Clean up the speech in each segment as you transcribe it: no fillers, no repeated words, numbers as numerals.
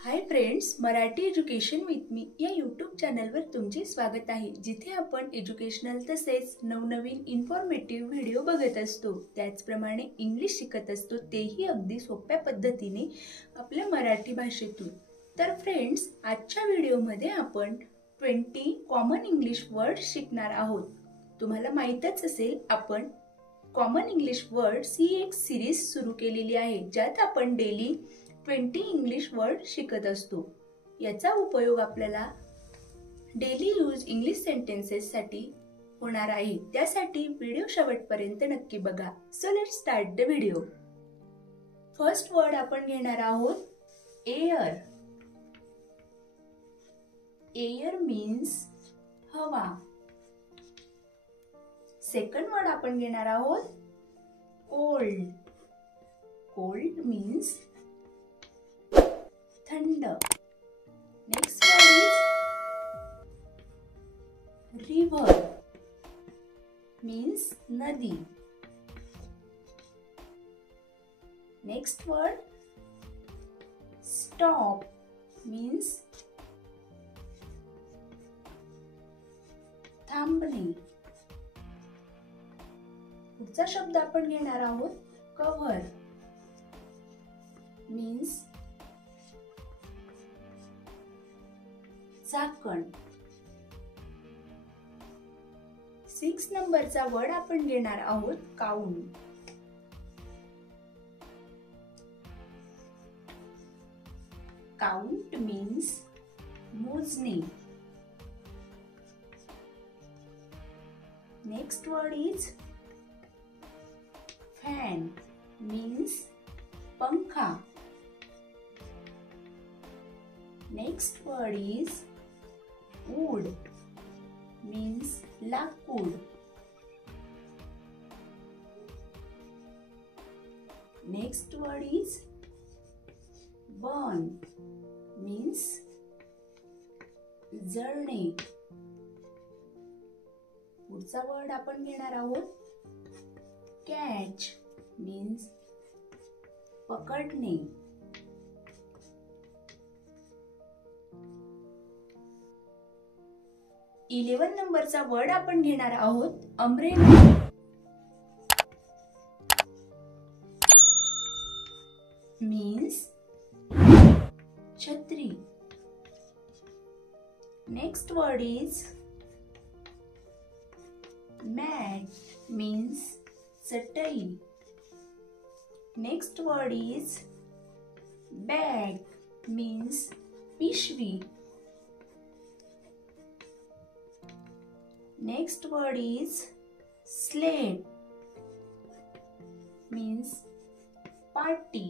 Hi friends, Marathi education with me या YouTube चॅनलवर तुमचे स्वागत आहे, जिथे आपण एज्युकेशनल तसेच नवनवीन इन्फॉर्मेटिव्ह व्हिडिओ बघत असतो। त्याचप्रमाणे इंग्लिश शिकत असतो, तेही अगदी सोप्या पद्धतीने आपल्या मराठी भाषेतून। तर फ्रेंड्स, आजच्या व्हिडिओमध्ये आपण 20 कॉमन इंग्लिश वर्ड्स शिकणार आहोत। तुम्हाला माहितच असेल, आपण कॉमन इंग्लिश वर्ड्स ही एक सीरीज सुरू केलेली आहे, ज्यात आपण डेली 20 इंग्लिश वर्ड शिकत असतो। याचा उपयोग आपल्याला डेली यूज इंग्लिश सेंटेन्सेस साठी होणार आहे। त्यासाठी व्हिडिओ शेवटपर्यंत नक्की बघा। So let's start the video. First word आपण घेणार आहोत एअर। एअर मीन्स हवा। सेकंड वर्ड आपण घेणार आहोत कोल्ड। कोल्ड मीन्स थंड। Next word is river means नदी। नेक्स्ट वर्ड स्टॉप मीन्स थांबणे। पुढचा शब्द आपण घेणार आहोत कव्हर मीन्स झाकण। 6 नंबरचा वर्ड आपण घेणार आहोत काउंट। काउंट मीन्स मोजणे। Next word is fan means पंखा। Next word is wood means लाकूड। Next word is burn means जळणे। पुढचा वर्ड आपण घेणार आहोत catch means पकडणे। 11 नंबरचा वर्ड आपण घेणार आहोत अम्ब्रेला मीन्स छत्री। Next word is mat means चटई। Next word is bag means पिशवी। Next word is slate means party.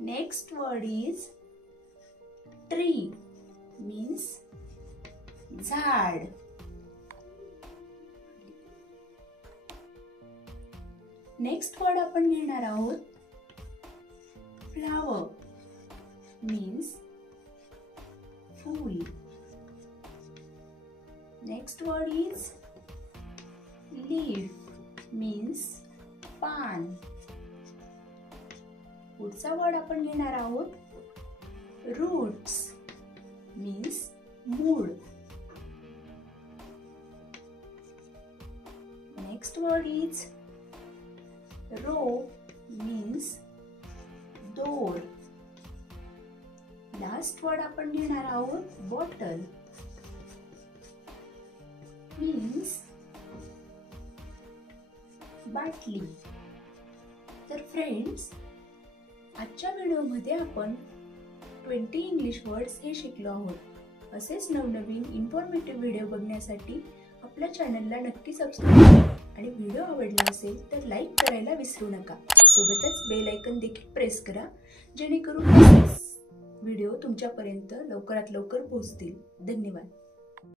Next word is tree means झाड। नेक्स्ट वर्ड आपण घेणार आहोत फ्लावर means फूल। Next word is leaf means पान। पुढचा वर्ड आपण घेणार आहोत roots means मूळ। Next word is rope means दोर। लास्ट वर्ड आपण घेणार आहोत bottle means बाटली। तर फ्रेंड्स, आजच्या व्हिडिओमध्ये आपण 20 इंग्लिश वर्ड्स हे शिकलो आहोत। असेच नवनवीन इन्फॉर्मेटिव्ह व्हिडिओ बघण्यासाठी आपल्या चॅनलला नक्की सबस्क्राइब करा आणि व्हिडिओ आवडला असेल तर लाईक करायला विसरू नका। सोबतच बेल आयकॉन देखील प्रेस करा, जेणेकरून व्हिडिओ तुमच्यापर्यंत लवकरात लवकर पोहोचतील। धन्यवाद।